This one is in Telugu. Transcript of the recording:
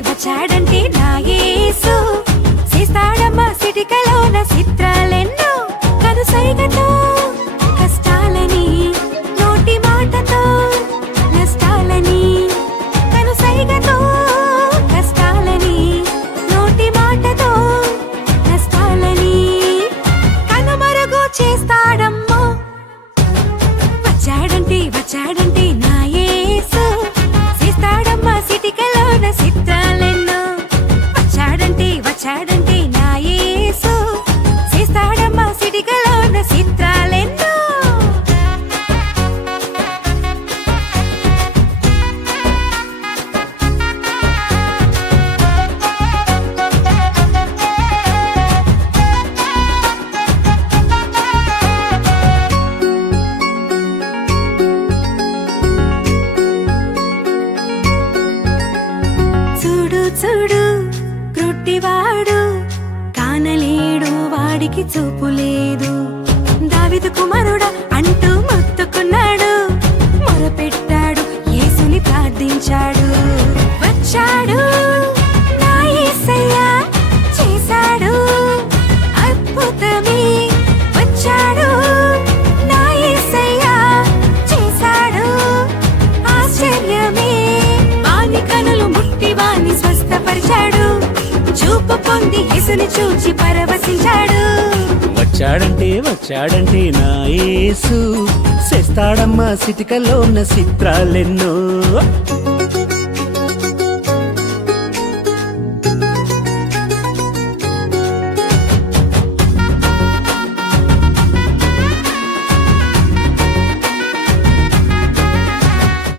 వచ్చాడంటే వచ్చాడంటే నా యేసు. చేస్తాడమ్మ సిటికలోన చిత్రాలెన్నో. కను సైగతో కష్టాలని నోటి మాటతో నష్టాలని. కను సైగతో కష్టాలని నోటి మాటతో నష్టాలని. కనుమరుగు చేస్తాడమ్మో. వచ్చాడంటే వచ్చాడంటే వచ్చాడంటే నా యేసు. చేస్తాడమ్మా సిటికలోన చిత్రాలెన్నో. చూడు చూడు చుట్టివాడు కానలేడు వాడికి చూపు లేదు. దావిదు కుమారుడా అంటూ మొత్తుకున్నాడు. మొరపెట్టాడు యేసుని ప్రార్థించాడు. వచ్చాడు నా యేసయ్య చేశాడు. అద్భుతమే వచ్చాడు నా యేసయ్య చేశాడు. ఆశ్చర్యమే వాని కనులు ముట్టి వాని చూసి యేసుని చూచి పరవశించాడు. వచ్చాడంటే వచ్చాడంటే నా యేసు. చేస్తాడమ్మా సిటికలో ఉన్న చిత్రాలెన్నో.